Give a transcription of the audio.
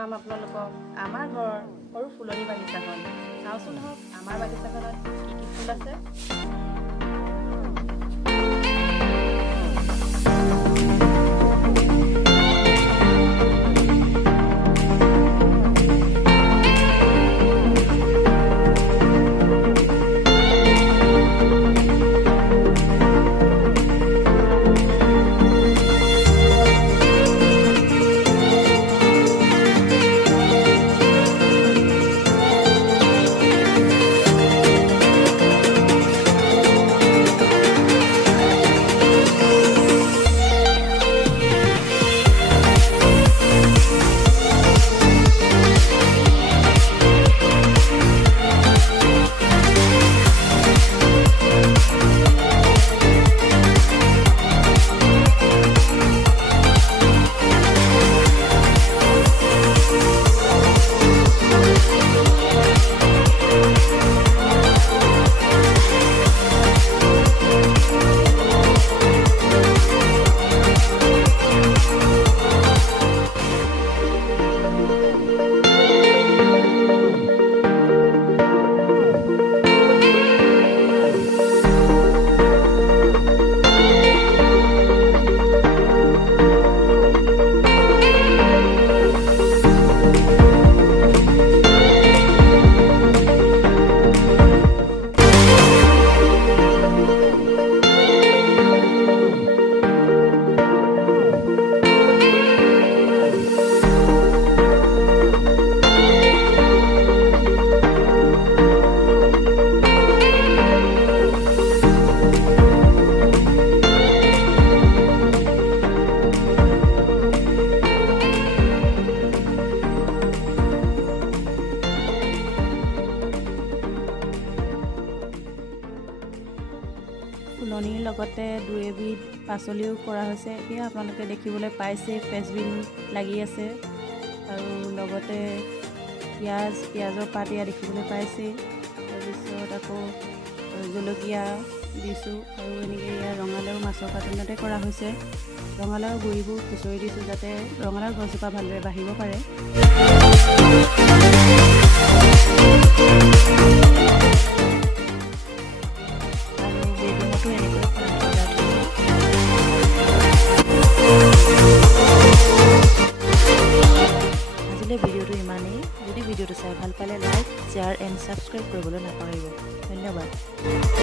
দেখুৱাম আপোনালোকক আমাৰ ঘৰৰ সৰু ফুলনি বাগিচাখন। চাওঁচোন হওক আমাৰ বাগিচাখনত কি কি ফুল আছে। ফুলনিৰ লগতে দুই এবিধ পাচলিও কৰা হৈছে। এয়া আপোনালোকে দেখিবলৈ পাইছে ফ্ৰেঞ্চবিন লাগি আছে আৰু লগতে পিঁয়াজৰ পাত এয়া দেখিবলৈ পাইছে। তাৰপিছত আকৌ জলকীয়া দিছোঁ আৰু এনেকৈ এয়া ৰঙালাও মাছৰ কাৰ্টুনতে কৰা হৈছে। ৰঙালাও গুৰিবোৰ খুচৰি দিছোঁ যাতে ৰঙালাও গছজোপা ভালদৰে বাঢ়িব পাৰে। ভিডিঅ'টো ইমানেই। যদি ভিডিঅ'টো চাই ভাল পালে লাইক, শ্বেয়াৰ এণ্ড ছাবস্ক্ৰাইব কৰিবলৈ নাপাহৰিব। ধন্যবাদ।